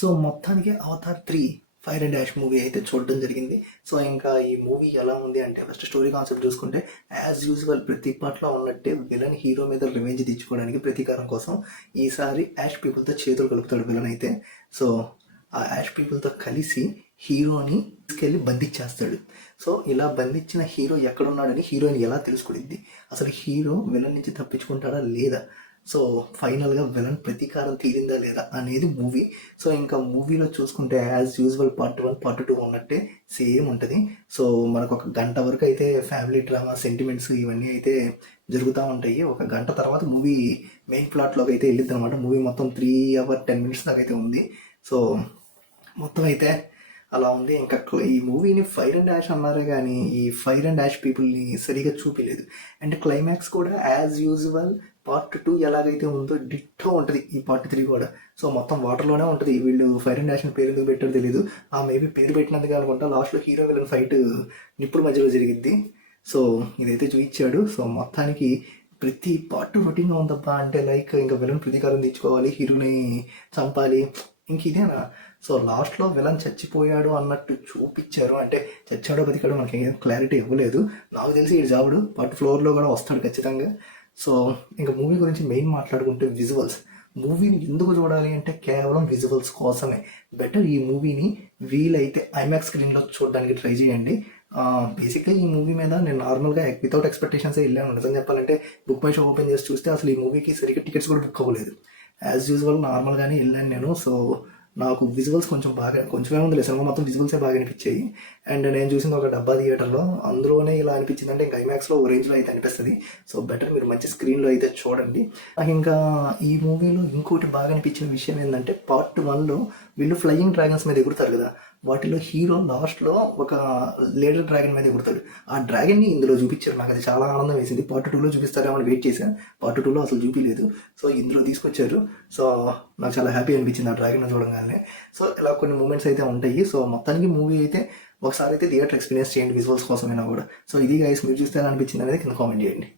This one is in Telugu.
సో మొత్తానికి Avatar 3 fire and dash movie అయితే చూడడం జరిగింది. సో ఇంకా ఈ మూవీ ఎలా ఉంది అంటే ఫస్ట్ స్టోరీ కాన్సెప్ట్ చూసుకుంటే యాజ్ యూజువల్ ప్రతి పార్ట్లో ఉన్నట్టే విలన్ హీరో మీద రివెంజ్ తెచ్చుకోవడానికి ప్రతీకారం కోసం ఈసారి యాష్ పీపుల్తో చేతులు కలుపుతాడు విలన్ అయితే. సో ఆ యాష్ పీపుల్తో కలిసి హీరోని తీసుకెళ్ళి బంధించేస్తాడు. సో ఇలా బంధించిన హీరో ఎక్కడున్నాడని హీరోయిన్ ఎలా తెలుసుకునిద్ది, అసలు హీరో విలన్ నుంచి తప్పించుకుంటాడా లేదా, సో ఫైనల్గా విలన్ ప్రతీకారం తీరిందా లేదా అనేది మూవీ. సో ఇంకా మూవీలో చూసుకుంటే యాజ్ యూజువల్ పార్ట్ 1 పార్ట్ 2 ఉన్నట్టే సేమ్ ఉంటుంది. సో మనకు ఒక గంట వరకు అయితే ఫ్యామిలీ డ్రామా సెంటిమెంట్స్ ఇవన్నీ అయితే జరుగుతూ ఉంటాయి. ఒక గంట తర్వాత మూవీ మెయిన్ ప్లాట్లోకి అయితే వెళ్ళిద్ది అనమాట. మూవీ మొత్తం 3 hours 10 minutes దాకా అయితే ఉంది. సో మొత్తం అయితే అలా ఉంది. ఇంకా ఈ మూవీని ఫైర్ అండ్ డాష్ అన్నారే కానీ ఈ ఫైర్ అండ్ డాష్ పీపుల్ని సరిగా చూపించలేదు. అండ్ క్లైమాక్స్ కూడా యాజ్ యూజువల్ పార్ట్ 2 ఎలాగైతే ఉందో డిట్టో ఉంటుంది ఈ పార్ట్ 3 కూడా. సో మొత్తం వాటర్లోనే ఉంటుంది. వీళ్ళు ఫైర్ అండ్ డాష్ అని పేరు ఎందుకు పెట్టారో తెలియదు. ఆ మేబీ పేరు పెట్టినందుకు అనుకుంటా లాస్ట్లో హీరో విలన్ ఫైట్ నిప్పుడు మధ్యలో జరిగిద్ది. సో ఇదైతే చూపించాడు. సో మొత్తానికి ప్రతి పార్ట్ రొటీన్గా ఉందబ్బా. అంటే లైక్ ఇంకా విలన్ ప్రతీకారం తెచ్చుకోవాలి, హీరోని చంపాలి, ఇంక ఇదేనా. సో లాస్ట్లో విలన్ చచ్చిపోయాడు అన్నట్టు చూపించారు. అంటే చచ్చాడో బతికాడో మనకి ఏం క్లారిటీ ఇవ్వలేదు. నాకు తెలిసి ఈ జాబుడు పార్ట్ 4లో కూడా వస్తాడు ఖచ్చితంగా. సో ఇంకా మూవీ గురించి మెయిన్ మాట్లాడుకుంటే విజువల్స్. మూవీని ఎందుకు చూడాలి అంటే కేవలం విజువల్స్ కోసమే. బెటర్ ఈ మూవీని వీలైతే ఐమాక్స్ స్క్రీన్లో చూడడానికి ట్రై చేయండి. బేసిక్గా ఈ మూవీ మీద నేను నార్మల్గా వితౌట్ ఎక్స్పెక్టేషన్సే వెళ్ళాను. నిజం చెప్పాలంటే బుక్ మై షో ఓపెన్ చేసి చూస్తే అసలు ఈ మూవీకి సరిగ్గా టికెట్స్ కూడా బుక్ అవ్వలేదు. యాజ్ యూజువల్ నార్మల్గానే వెళ్ళాను నేను. సో నాకు విజువల్స్ కొంచెమే ఉంది, సినిమా మొత్తం విజువల్సే బాగా అనిపించాయి. అండ్ నేను చూసింది ఒక డబ్బా థియేటర్లో, అందులోనే ఇలా అనిపించింది. అంటే ఇంకా ఐమాక్స్లో ఒక రేంజ్లో అయితే అనిపిస్తుంది. సో బెటర్ మీరు మంచి స్క్రీన్లో అయితే చూడండి. నాకు ఇంకా ఈ మూవీలో ఇంకోటి బాగా అనిపించిన విషయం ఏంటంటే పార్ట్ 1లో వీళ్ళు ఫ్లయింగ్ డ్రాగన్స్ మీద ఎగురుతారు కదా, వాటిలో హీరో లాస్ట్లో ఒక లేడర్ డ్రాగన్ మీద ఎగురుతాడు. ఆ డ్రాగన్ని ఇందులో చూపించారు. నాకు అది చాలా ఆనందం వేసింది. పార్ట్ 2లో చూపిస్తారేమో వెయిట్ చేశాను. పార్ట్ 2లో అసలు చూపించలేదు. సో ఇందులో తీసుకొచ్చారు. సో నాకు చాలా హ్యాపీ అనిపించింది ఆ డ్రాగన్ చూడగానే. సో ఇలా కొన్ని మూమెంట్స్ అయితే ఉంటాయి. సో మొత్తానికి మూవీ అయితే ఒకసారి అయితే థియేటర్ ఎక్స్పీరియన్స్ చేయండి విజువల్స్ కోసమైనా కూడా. సో ఇది గైస్, మీరు చూస్తే ఎలా అనిపించింది అనేది కింద కామెంట్ చేయండి.